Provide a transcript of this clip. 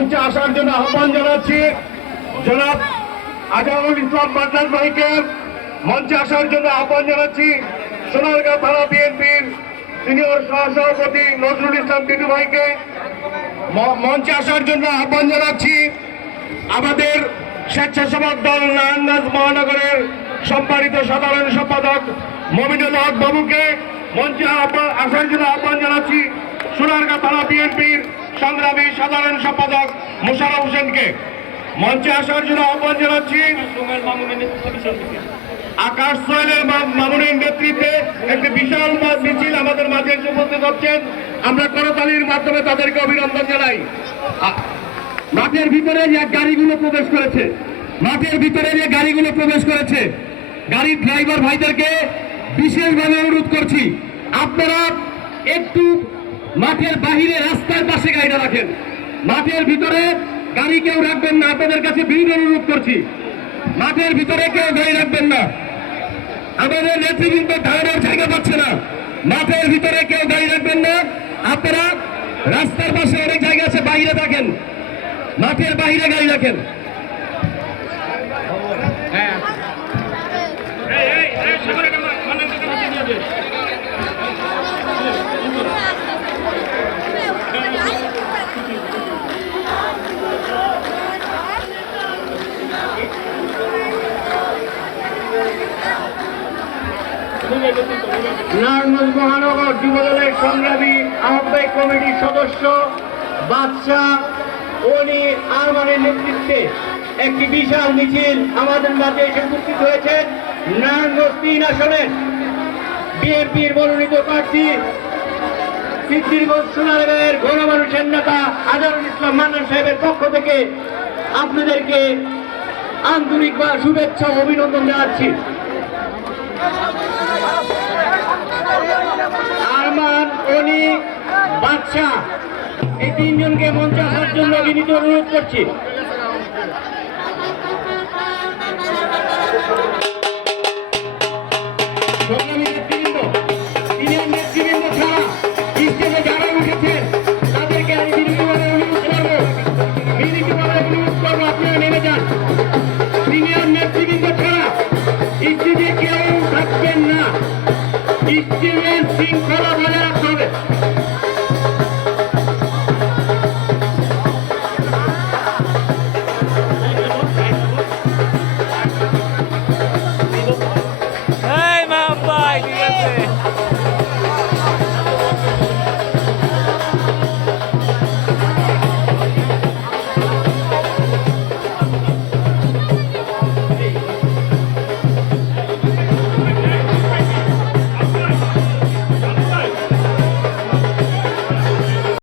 মঞ্চে আসার জন্য আহ্বান জানাচ্ছি জনাব আজহারুল ইসলাম মান্নান ভাইকে মঞ্চে আসার জন্য আহ্বান জানাচ্ছি। সোনারগাঁ থানা বিএনপির সিনিয়র সহসভাপতি নজরুল ইসলাম টিটু ভাইকে মঞ্চে আসার জন্য আহ্বান জানাচ্ছি। আমাদের স্বেচ্ছাসেবক দল নারায়ণগঞ্জ মহানগরের সম্মানিত সাধারণ সম্পাদক মমিনুল হক বাবুকে মঞ্চে আসার জন্য আহ্বান জানাচ্ছি। সোনারগাঁ থানা বিএনপির সংগ্রামী সাধারণ সম্পাদক মোশাররফ হোসেনকে মঞ্চে আসার জন্য আহ্বান জানাচ্ছি। আকাশ সোহেলের মামুনের নেতৃত্বে একটি বিশাল মিছিল আমাদের মাঝে উপস্থিত হচ্ছেন। আমরা করতালির মাধ্যমে তাদেরকে অভিনন্দন জানাই। মাঠের ভিতরে যে গাড়িগুলো প্রবেশ করেছে, গাড়ির ড্রাইভার ভাইদেরকে বিশেষভাবে অনুরোধ করছি, আপনারা একটু মাঠের বাহিরে রাস্তার পাশে গাড়িটা রাখেন। মাঠের ভিতরে গাড়ি কেউ রাখবেন না, আপনাদের কাছে বিনীত অনুরোধ করছি। মাঠের ভিতরে কেউ গাড়ি রাখবেন না, আমাদের নেতৃবৃন্দ দাঁড়ানোর জায়গা পাচ্ছে না। মাঠের ভিতরে কেউ গাড়ি রাখবেন না, আপনারা রাস্তার পাশে অনেক জায়গা আছে, বাইরে থাকেন, মাঠের বাইরে গাড়ি রাখেন। নারায়ণগঞ্জ মহানগর যুবদলের সংগ্রামী আহ্বায়ক কমিটির সদস্য বাদশাহ ওলি আরমানের নেতৃত্বে একটি বিশাল মিছিল আমাদের মাঝে এসে উপস্থিত হয়েছে। নারায়ণগঞ্জ ৩ আসনের বিএনপির মনোনীত প্রার্থী সিদ্ধিরগঞ্জ সোনারগাঁয়ের গণমানুষের নেতা আজহারুল ইসলাম মান্নান সাহেবের পক্ষ থেকে আপনাদেরকে আন্তরিক বা শুভেচ্ছা ও অভিনন্দন জানাচ্ছি। আরমান, অলি, বাদশাহ এই ৩ জনকে মঞ্চে আসার জন্য বিনীত অনুরোধ করছি।